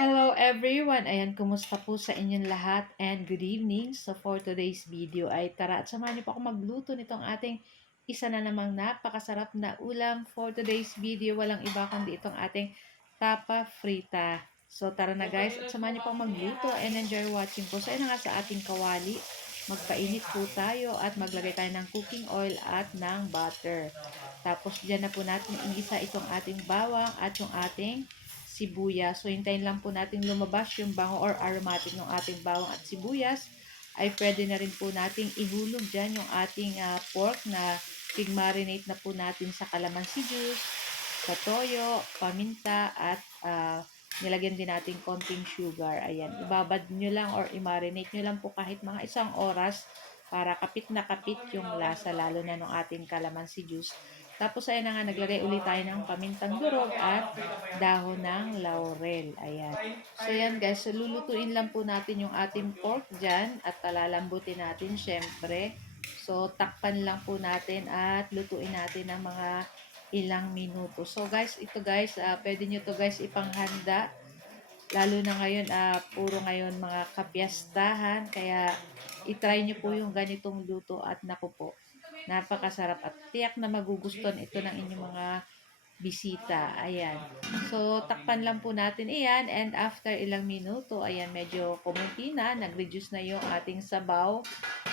Hello everyone! Ayan, kumusta po sa inyong lahat and good evening. So for today's video ay tara at samahan niyo po ako magluto nitong ating isa na namang napakasarap na ulam. For today's video, walang iba kundi itong ating tapa frita. So tara na guys at samahan niyo po ako magluto and enjoy watching po. So ayun na nga sa ating kawali, magpainit po tayo at maglagay tayo ng cooking oil at ng butter. Tapos dyan na po natin igisa itong ating bawang at yung ating sibuyas. So, hintayin lang po natin lumabas yung bango or aromatic ng ating bawang at sibuyas. Ay pwede na rin po nating ihulog dyan yung ating pork na pig-marinate na po natin sa calamansi juice, sa toyo, paminta, at nilagyan din natin konting sugar. Ayan, ibabad nyo lang or i-marinate nyo lang po kahit mga 1 oras para kapit na kapit yung lasa, lalo na ng ating calamansi juice. Tapos ayan na nga, naglagay ulit tayo ng pamintang durog at dahon ng laurel. Ayan. So ayan guys, so lulutuin lang po natin yung ating pork dyan at palalambutin natin syempre. So takpan lang po natin at lutuin natin ng mga ilang minuto. So guys, ito guys, pwede nyo to guys ipanghanda. Lalo na ngayon, puro ngayon mga kapiyastahan. Kaya itry nyo po yung ganitong luto at naku po, napakasarap at tiyak na magugustuhan ito ng inyong mga bisita. Ayan. So, takpan lang po natin iyan and after ilang minuto, ayan, medyo kumunti na, nag-reduce na yung ating sabaw.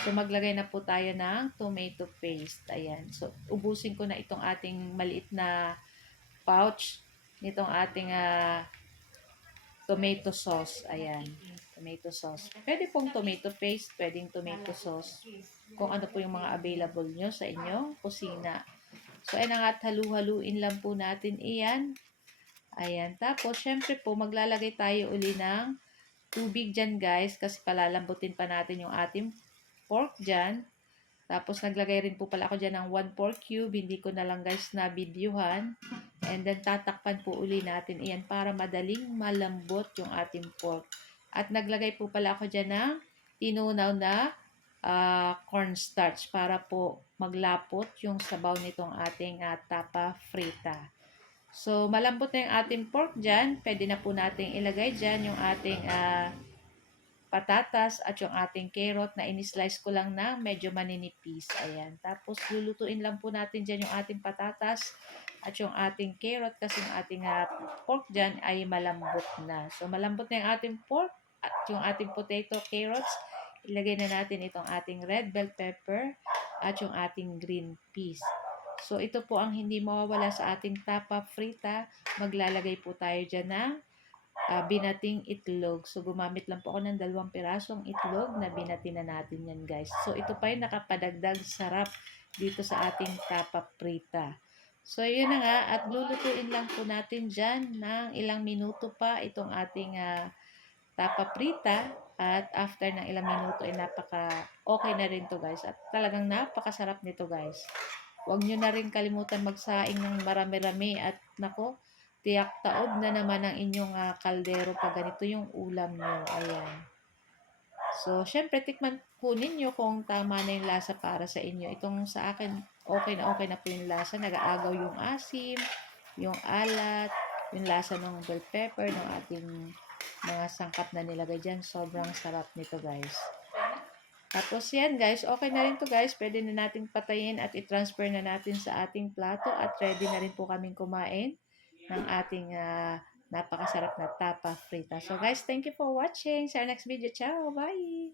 So, maglagay na po tayo ng tomato paste. Ayan. So, ubusin ko na itong ating maliit na pouch nitong ating tomato sauce. Ayan. Tomato sauce. Pwede pong tomato paste, pwedeng tomato sauce. Kung ano po yung mga available nyo sa inyong kusina. So, ayan nga at halu-haluin lang po natin iyan. Ayan. Tapos, syempre po, maglalagay tayo uli ng tubig dyan guys. Kasi palalambutin pa natin yung ating pork dyan. Tapos, naglagay rin po pala ako dyan ng 1 pork cube. Hindi ko na lang guys na videohan. And then, tatakpan po uli natin iyan para madaling malambot yung ating pork. At naglagay po pala ako dyan ng tinunaw na cornstarch para po maglapot yung sabaw nitong ating tapa frita. So, malambot na yung ating pork dyan. Pwede na po nating ilagay dyan yung ating patatas at yung ating carrot na in-slice ko lang na medyo maninipis. Ayan. Tapos, lulutuin lang po natin dyan yung ating patatas at yung ating carrot kasi yung ating pork dyan ay malambot na. So, malambot na yung ating pork at yung ating potato, carrots. Ilagay na natin itong ating red bell pepper at yung ating green peas. So, ito po ang hindi mawawala sa ating tapa frita. Maglalagay po tayo dyan ng binating itlog. So, gumamit lang po ako ng 2 pirasong itlog na binati na natin yan, guys. So, ito pa yung nakapadagdag sarap dito sa ating tapa frita. So, yun na nga. At lulutuin lang po natin dyan ng ilang minuto pa itong ating tapa frita. At after ng ilang minuto ay okay na rin to guys. At talagang napakasarap nito guys. Huwag nyo na rin kalimutan magsaing ng marami-rami at nako, tiyak taob na naman ang inyong kaldero pag ganito yung ulam nyo. Ayan. So, syempre, tikman po ninyo kung tama na yung lasa para sa inyo. Itong sa akin, okay na po yung lasa. Nag-aagaw yung asim, yung alat, yung lasa ng bell pepper, ng ating mga sangkap na nilagay dyan. Sobrang sarap nito, guys. Tapos yan guys, okay na rin to guys. Pwede na natin patayin at i-transfer na natin sa ating plato at ready na rin po kaming kumain ng ating napakasarap na tapa frita. So guys, thank you for watching. Sa next video. Ciao! Bye!